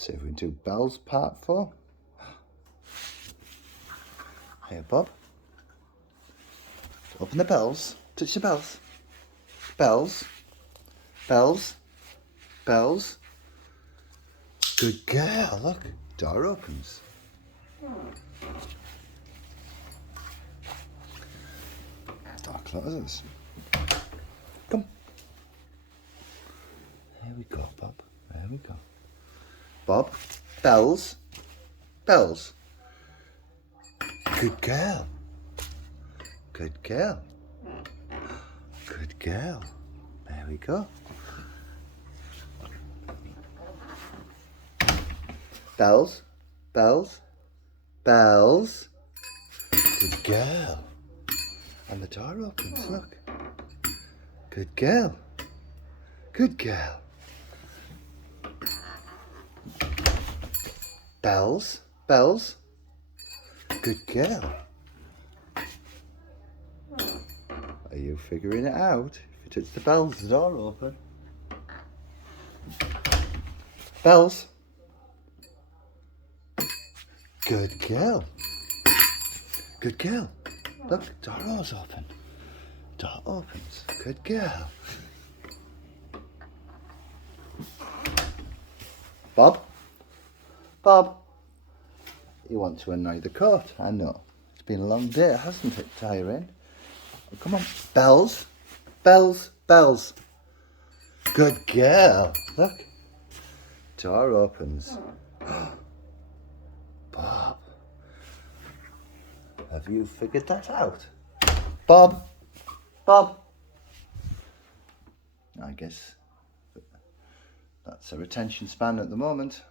See if we can do Belle's part 4. Here, Bob. Open the bells. Touch the bells. Bells. Bells. Bells. Good girl, look. Door opens. Door closes. Come. Here we go, Bob. There we go. Bob. Bells. Bells. Good girl. Good girl. Good girl. There we go. Bells. Bells. Bells. Good girl. And the door opens, look. Good girl. Good girl. Bells. Bells. Good girl. Are you figuring it out? If you touch the bells, the door open. Bells. Good girl. Good girl. Look, door's open. Door opens. Good girl. Bob? Bob? You want to annoy the court? I know. It's been a long day, hasn't it, tiring? Oh, come on. Bells. Bells. Bells. Good girl. Look. Door opens. Bob. Have you figured that out? Bob. Bob. I guess that's her attention span at the moment.